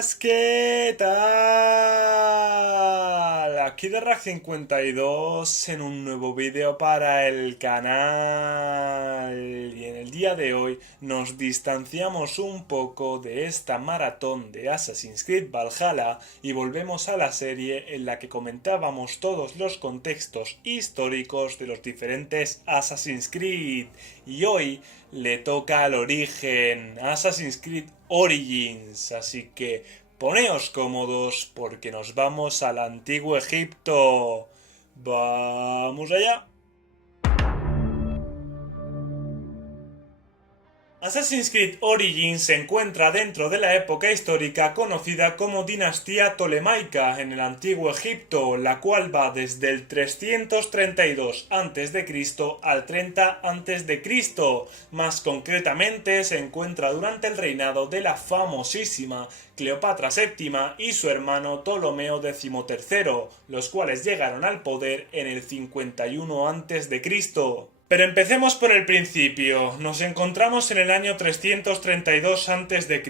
buenas, ¿qué tal? Aquí de Rack52 en un nuevo vídeo para el canal. Y en el día de hoy nos distanciamos un poco de esta maratón de Assassin's Creed Valhalla y volvemos a la serie en la que comentábamos todos los contextos históricos de los diferentes Assassin's Creed. Y hoy le toca al origen, Assassin's Creed Origins, así que poneos cómodos porque nos vamos al antiguo Egipto. ¡Vamos allá! Assassin's Creed Origins se encuentra dentro de la época histórica conocida como dinastía tolemaica en el antiguo Egipto, la cual va desde el 332 a.C. al 30 a.C. Más concretamente se encuentra durante el reinado de la famosísima Cleopatra VII y su hermano Ptolomeo XIII, los cuales llegaron al poder en el 51 a.C. Pero empecemos por el principio. Nos encontramos en el año 332 a.C.,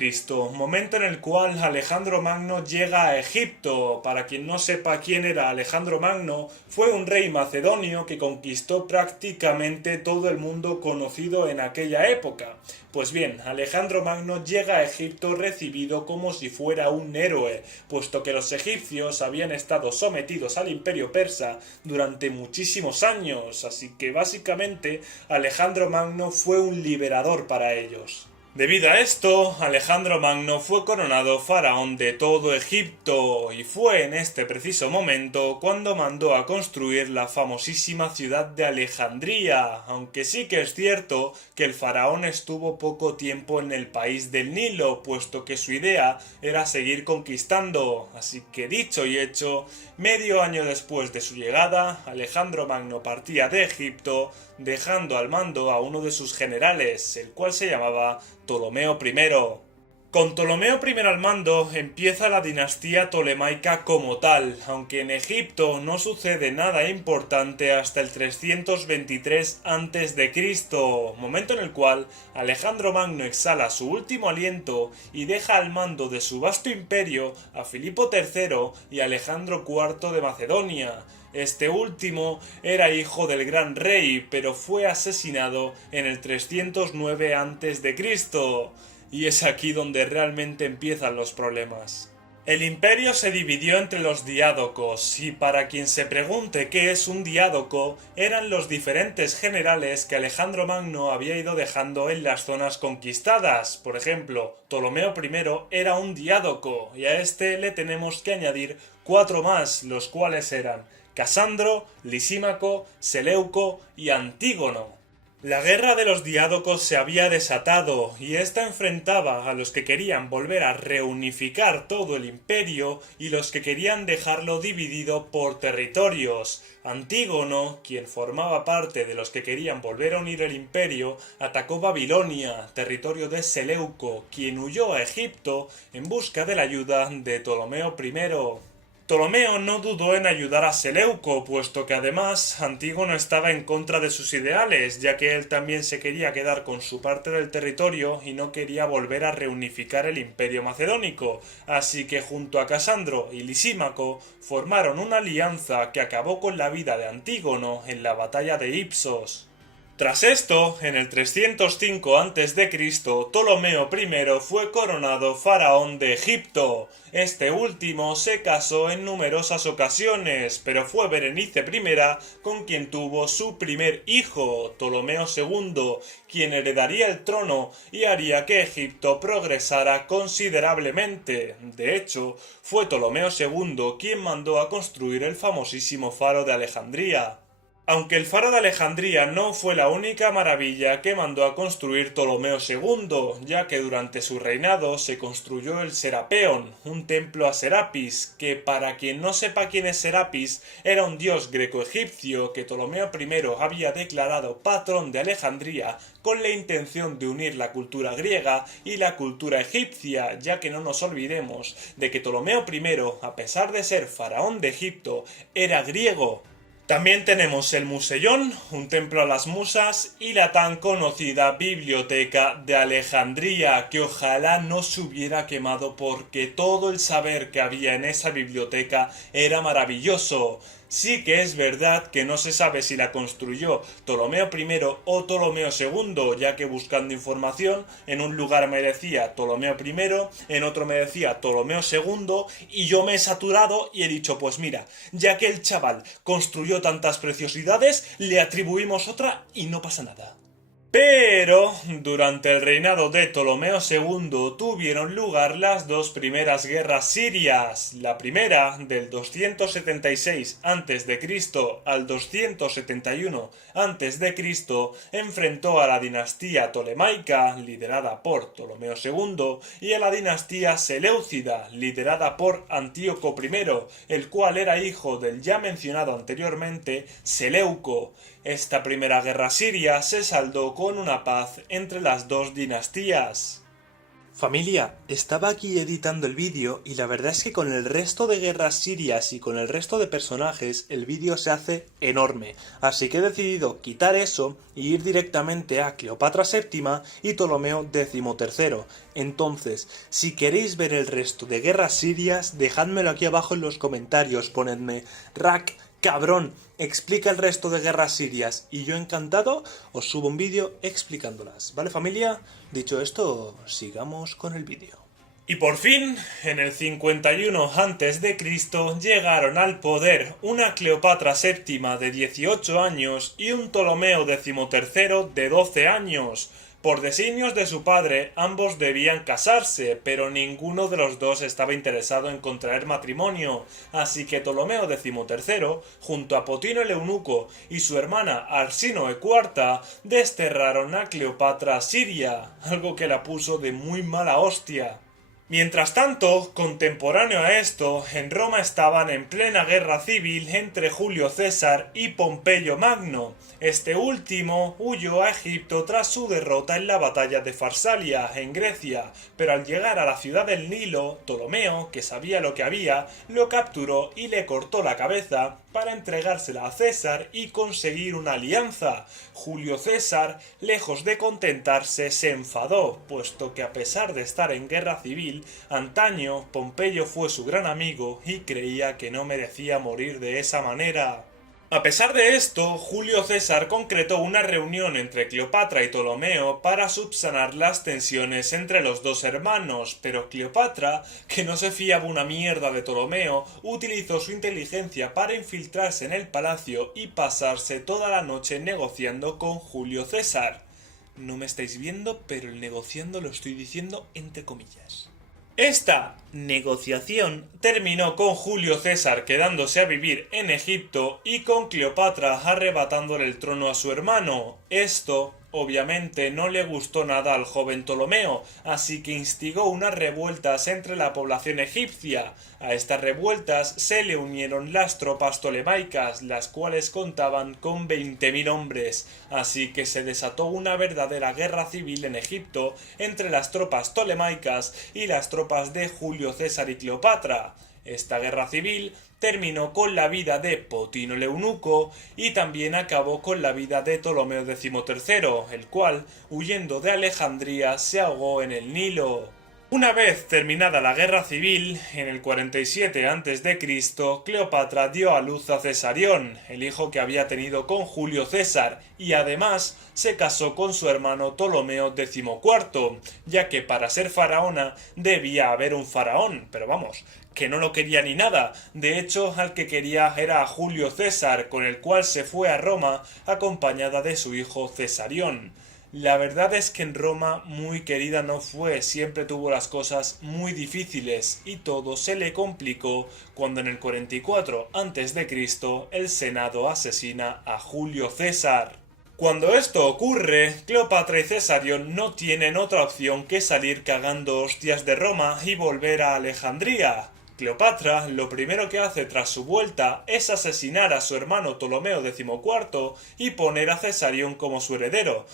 momento en el cual Alejandro Magno llega a Egipto. Para quien no sepa quién era Alejandro Magno, fue un rey macedonio que conquistó prácticamente todo el mundo conocido en aquella época. Pues bien, Alejandro Magno llega a Egipto recibido como si fuera un héroe, puesto que los egipcios habían estado sometidos al imperio persa durante muchísimos años, así que básicamente Alejandro Magno fue un liberador para ellos. Debido a esto, Alejandro Magno fue coronado faraón de todo Egipto, y fue en este preciso momento cuando mandó a construir la famosísima ciudad de Alejandría, aunque sí que es cierto que el faraón estuvo poco tiempo en el país del Nilo, puesto que su idea era seguir conquistando, así que dicho y hecho, medio año después de su llegada, Alejandro Magno partía de Egipto, dejando al mando a uno de sus generales, el cual se llamaba Ptolomeo I. Con Ptolomeo I al mando empieza la dinastía tolemaica como tal, aunque en Egipto no sucede nada importante hasta el 323 a.C., momento en el cual Alejandro Magno exhala su último aliento y deja al mando de su vasto imperio a Filipo III y Alejandro IV de Macedonia. Este último era hijo del gran rey, pero fue asesinado en el 309 a.C., y es aquí donde realmente empiezan los problemas. El imperio se dividió entre los diádocos, y para quien se pregunte qué es un diádoco, eran los diferentes generales que Alejandro Magno había ido dejando en las zonas conquistadas. Por ejemplo, Ptolomeo I era un diádoco, y a este le tenemos que añadir 4 más, los cuales eran Casandro, Lisímaco, Seleuco y Antígono. La guerra de los diádocos se había desatado, y ésta enfrentaba a los que querían volver a reunificar todo el imperio y los que querían dejarlo dividido por territorios. Antígono, quien formaba parte de los que querían volver a unir el imperio, atacó Babilonia, territorio de Seleuco, quien huyó a Egipto en busca de la ayuda de Ptolomeo I. Ptolomeo no dudó en ayudar a Seleuco, puesto que además Antígono estaba en contra de sus ideales, ya que él también se quería quedar con su parte del territorio y no quería volver a reunificar el imperio macedónico, así que junto a Casandro y Lisímaco formaron una alianza que acabó con la vida de Antígono en la batalla de Ipsos. Tras esto, en el 305 a.C., Ptolomeo I fue coronado faraón de Egipto. Este último se casó en numerosas ocasiones, pero fue Berenice I con quien tuvo su primer hijo, Ptolomeo II, quien heredaría el trono y haría que Egipto progresara considerablemente. De hecho, fue Ptolomeo II quien mandó a construir el famosísimo faro de Alejandría. Aunque el faro de Alejandría no fue la única maravilla que mandó a construir Ptolomeo II, ya que durante su reinado se construyó el Serapeón, un templo a Serapis, que para quien no sepa quién es Serapis, era un dios greco-egipcio que Ptolomeo I había declarado patrón de Alejandría con la intención de unir la cultura griega y la cultura egipcia, ya que no nos olvidemos de que Ptolomeo I, a pesar de ser faraón de Egipto, era griego. También tenemos el Museión, un templo a las musas, y la tan conocida Biblioteca de Alejandría, que ojalá no se hubiera quemado porque todo el saber que había en esa biblioteca era maravilloso. Sí que es verdad que no se sabe si la construyó Ptolomeo I o Ptolomeo II, ya que buscando información, en un lugar me decía Ptolomeo I, en otro me decía Ptolomeo II, y yo me he saturado y he dicho, pues mira, ya que el chaval construyó tantas preciosidades, le atribuimos otra y no pasa nada. Pero durante el reinado de Ptolomeo II tuvieron lugar las dos primeras guerras sirias. La primera, del 276 a.C. al 271 a.C., enfrentó a la dinastía tolemaica, liderada por Ptolomeo II, y a la dinastía seleucida, liderada por Antíoco I, el cual era hijo del ya mencionado anteriormente Seleuco. Esta primera guerra siria se saldó con una paz entre las dos dinastías. Familia, estaba aquí editando el vídeo y la verdad es que con el resto de guerras sirias y con el resto de personajes el vídeo se hace enorme, así que he decidido quitar eso y ir directamente a Cleopatra VII y Ptolomeo XIII. Entonces, si queréis ver el resto de guerras sirias, dejádmelo aquí abajo en los comentarios, ponedme Rak, cabrón, explica el resto de guerras sirias y yo encantado os subo un vídeo explicándolas. ¿Vale, familia? Dicho esto, sigamos con el vídeo. Y por fin, en el 51 a.C., llegaron al poder una Cleopatra VII de 18 años y un Ptolomeo XIII de 12 años. Por designios de su padre, ambos debían casarse, pero ninguno de los dos estaba interesado en contraer matrimonio, así que Ptolomeo XIII, junto a Potino el Eunuco y su hermana Arsínoe IV, desterraron a Cleopatra Siria, algo que la puso de muy mala hostia. Mientras tanto, contemporáneo a esto, en Roma estaban en plena guerra civil entre Julio César y Pompeyo Magno. Este último huyó a Egipto tras su derrota en la batalla de Farsalia, en Grecia, pero al llegar a la ciudad del Nilo, Ptolomeo, que sabía lo que había, lo capturó y le cortó la cabeza para entregársela a César y conseguir una alianza. Julio César, lejos de contentarse, se enfadó, puesto que a pesar de estar en guerra civil, antaño Pompeyo fue su gran amigo y creía que no merecía morir de esa manera. A pesar de esto, Julio César concretó una reunión entre Cleopatra y Ptolomeo para subsanar las tensiones entre los dos hermanos, pero Cleopatra, que no se fiaba una mierda de Ptolomeo, utilizó su inteligencia para infiltrarse en el palacio y pasarse toda la noche negociando con Julio César. No me estáis viendo, pero el negociando lo estoy diciendo entre comillas. Esta negociación terminó con Julio César quedándose a vivir en Egipto y con Cleopatra arrebatándole el trono a su hermano. Esto, obviamente, no le gustó nada al joven Ptolomeo, así que instigó unas revueltas entre la población egipcia. A estas revueltas se le unieron las tropas tolemaicas, las cuales contaban con 20.000 hombres, así que se desató una verdadera guerra civil en Egipto entre las tropas tolemaicas y las tropas de Julio César y Cleopatra. Esta guerra civil terminó con la vida de Potino el Eunuco y también acabó con la vida de Ptolomeo XIII, el cual, huyendo de Alejandría, se ahogó en el Nilo. Una vez terminada la guerra civil, en el 47 a.C., Cleopatra dio a luz a Cesarión, el hijo que había tenido con Julio César, y además se casó con su hermano Ptolomeo XIV, ya que para ser faraona debía haber un faraón, pero vamos, que no lo quería ni nada. De hecho, al que quería era a Julio César, con el cual se fue a Roma acompañada de su hijo Cesarión. La verdad es que en Roma muy querida no fue, siempre tuvo las cosas muy difíciles y todo se le complicó cuando en el 44 a.C. el Senado asesina a Julio César. Cuando esto ocurre, Cleopatra y Cesarión no tienen otra opción que salir cagando hostias de Roma y volver a Alejandría. Cleopatra lo primero que hace tras su vuelta es asesinar a su hermano Ptolomeo XIV y poner a Cesarión como su heredero,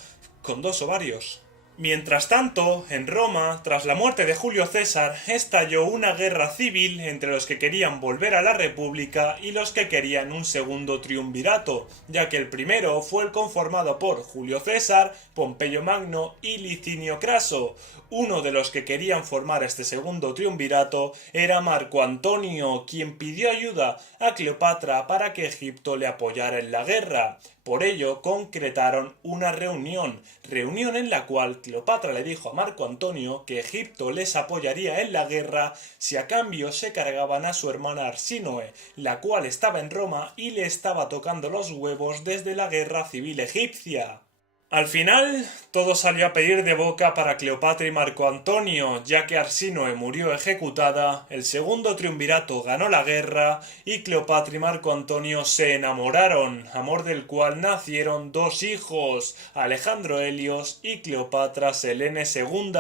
con 2 ovarios. Mientras tanto, en Roma, tras la muerte de Julio César, estalló una guerra civil entre los que querían volver a la República y los que querían un segundo triunvirato, ya que el primero fue el conformado por Julio César, Pompeyo Magno y Licinio Craso. Uno de los que querían formar este segundo triunvirato era Marco Antonio, quien pidió ayuda a Cleopatra para que Egipto le apoyara en la guerra. Por ello, concretaron una reunión en la cual Cleopatra le dijo a Marco Antonio que Egipto les apoyaría en la guerra si a cambio se cargaban a su hermana Arsínoe, la cual estaba en Roma y le estaba tocando los huevos desde la guerra civil egipcia. Al final, todo salió a pedir de boca para Cleopatra y Marco Antonio, ya que Arsínoe murió ejecutada, el segundo triunvirato ganó la guerra y Cleopatra y Marco Antonio se enamoraron, amor del cual nacieron dos hijos, Alejandro Helios y Cleopatra Selene II.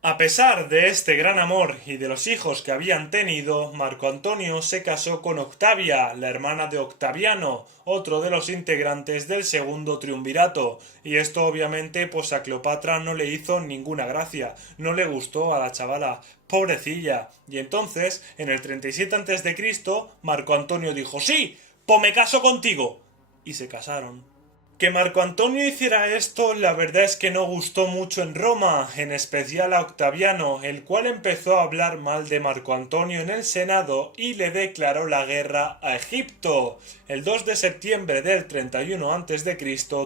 A pesar de este gran amor y de los hijos que habían tenido, Marco Antonio se casó con Octavia, la hermana de Octaviano, otro de los integrantes del segundo triunvirato, y esto obviamente pues a Cleopatra no le hizo ninguna gracia, no le gustó a la chavala, pobrecilla, y entonces en el 37 a.C. Marco Antonio dijo ¡sí! ¡Pues me caso contigo! Y se casaron. Que Marco Antonio hiciera esto, la verdad es que no gustó mucho en Roma, en especial a Octaviano, el cual empezó a hablar mal de Marco Antonio en el Senado y le declaró la guerra a Egipto. El 2 de septiembre del 31 a.C.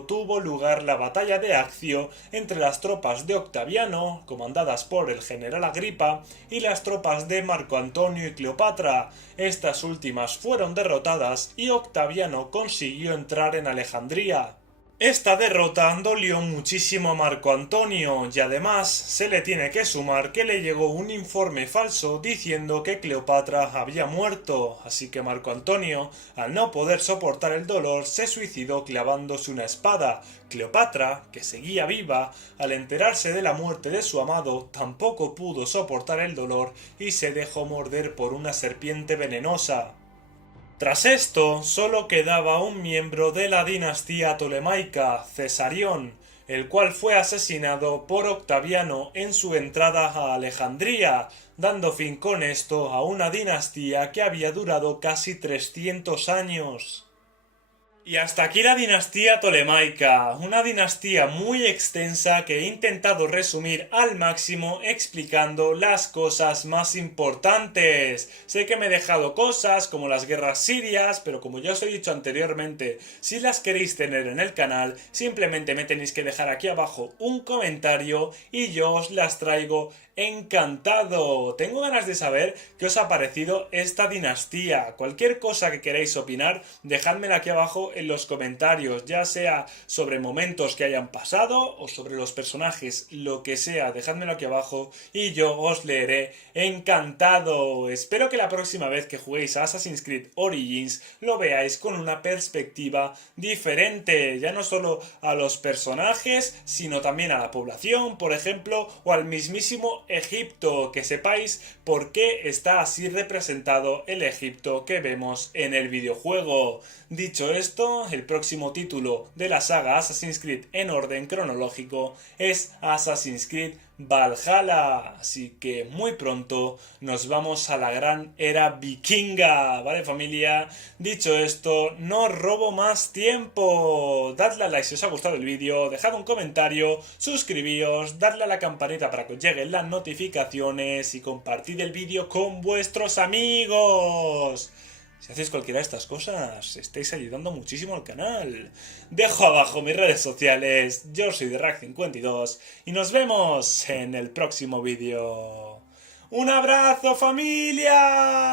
tuvo lugar la batalla de Accio entre las tropas de Octaviano, comandadas por el general Agripa, y las tropas de Marco Antonio y Cleopatra. Estas últimas fueron derrotadas y Octaviano consiguió entrar en Alejandría. Esta derrota dolió muchísimo a Marco Antonio y además se le tiene que sumar que le llegó un informe falso diciendo que Cleopatra había muerto, así que Marco Antonio, al no poder soportar el dolor, se suicidó clavándose una espada. Cleopatra, que seguía viva, al enterarse de la muerte de su amado, tampoco pudo soportar el dolor y se dejó morder por una serpiente venenosa. Tras esto, solo quedaba un miembro de la dinastía tolemaica, Cesarión, el cual fue asesinado por Octaviano en su entrada a Alejandría, dando fin con esto a una dinastía que había durado casi 300 años. Y hasta aquí la dinastía tolemaica, una dinastía muy extensa que he intentado resumir al máximo explicando las cosas más importantes. Sé que me he dejado cosas como las guerras sirias, pero como ya os he dicho anteriormente, si las queréis tener en el canal, simplemente me tenéis que dejar aquí abajo un comentario y yo os las traigo encantado. Tengo ganas de saber qué os ha parecido esta dinastía. Cualquier cosa que queráis opinar, dejádmela aquí abajo en los comentarios, ya sea sobre momentos que hayan pasado o sobre los personajes, lo que sea, dejádmelo aquí abajo y yo os leeré encantado. Espero que la próxima vez que juguéis a Assassin's Creed Origins lo veáis con una perspectiva diferente, ya no solo a los personajes, sino también a la población, por ejemplo, o al mismísimo Egipto, que sepáis por qué está así representado el Egipto que vemos en el videojuego. Dicho esto, el próximo título de la saga Assassin's Creed en orden cronológico es Assassin's Creed Valhalla, así que muy pronto nos vamos a la gran era vikinga, ¿vale, familia? Dicho esto, no robo más tiempo, dadle a like si os ha gustado el vídeo, dejad un comentario, suscribíos, dadle a la campanita para que os lleguen las notificaciones y compartid el vídeo con vuestros amigos. Si hacéis cualquiera de estas cosas, estáis ayudando muchísimo al canal. Dejo abajo mis redes sociales, yo soy TheRack52 y nos vemos en el próximo vídeo. ¡Un abrazo, familia!